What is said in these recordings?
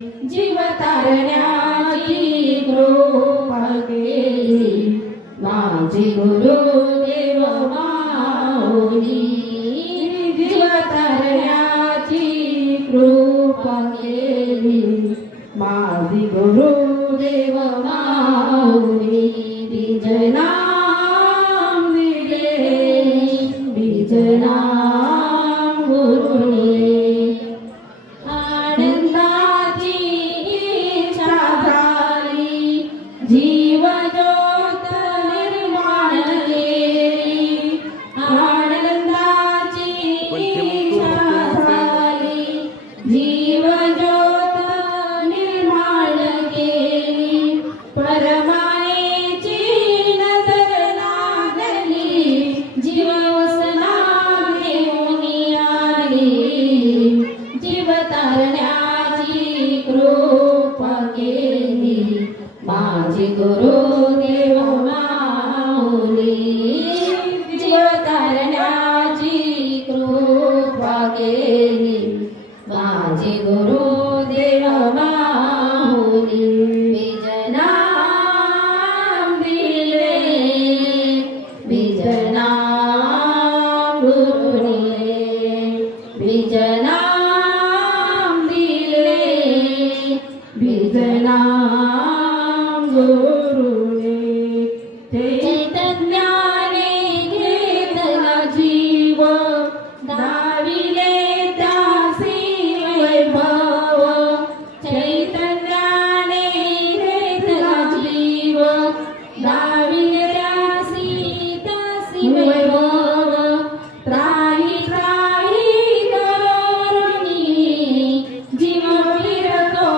जीव तारण्याची कृपा केली माझे गुरुदेव माऊली। जीव तारण्याची कृपा केली माझे गुरुदेव माऊली। बीज नाम दिले बीज नाम गुरुने जीव ज्योत निर्माण केली आनंदाची इच्छा झाली। जीव ज्योत निर्माण केली परमानेची नजर लागली। जीव उसना घेऊन आली जीव तारण्याची कृपा केली माझे गुरुदेव माऊली। जीव तारण्याची कृपा केली माझे गुरुदेव माऊली। बीज नाम दिले बीज नाम गुरुने बीज नाम दिले बीज नाम गुरुने। चैतन्याने घेतला जीव दाविले त्यासी वैभव। चैतन्याने घेतला जीव दाविले त्यासी वैभव। त्राही त्राही करुणी जीव फिरतो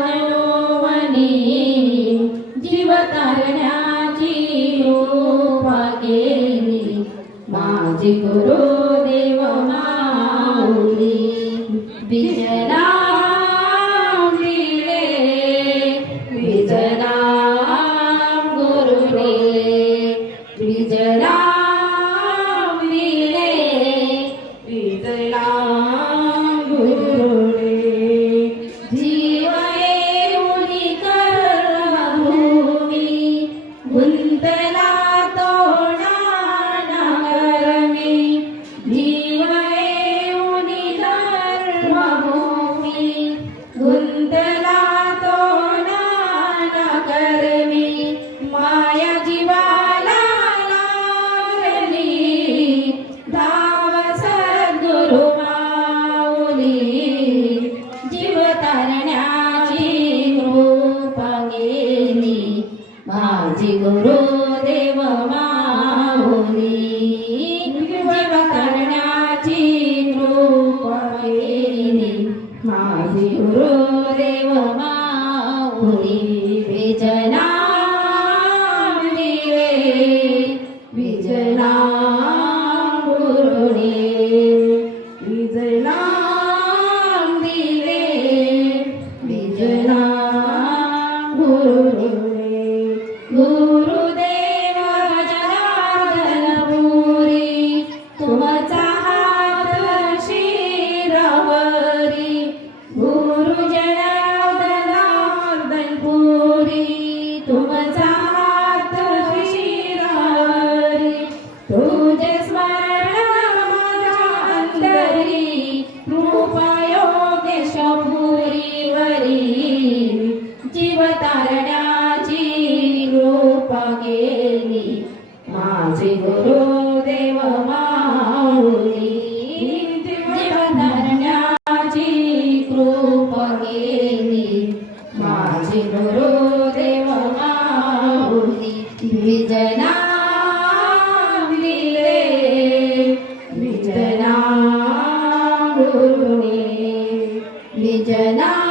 मनोमनी। जीव तारण्याची कृपा केली माझे गुरुदेव माऊली। बीज नाम दिले बीज नाम गुरुने बीज नाम दिले बीज नाम गुरुने। जीव येऊनी कर्मभूमी गुंतला तोडा नगरमी। जीव येऊनी कर्मभूमी गुंतला तोडा नगरमी। माया जीवाला लागली धाव सद्गुरु माऊली। जीव तारण्याची कृपा केली माझे गुरुदेव माऊली। जीव तारण्याची कृपा केली माझे गुरुदेव माऊली। बीज नाम दिले बीज नाम गुरुने बीज नाम दिले बीज नाम गुरुने। गुरुदेव जनार्दनपुरी तुमचा हात शिरावरी। गुरु जनार्दनपुरी तुमचा हात शिरावरी। तुझे स्मरण माझ्या अंतरी कृपा योगेश पुरीवरी। जीव तारण्याची कृपा केली माझे गुरुदेव माऊली। जीव तारण्याची कृपा केली माझे गुरुदेव माऊली। बीज नाम दिले बीज नाम गुरुने बीज नाम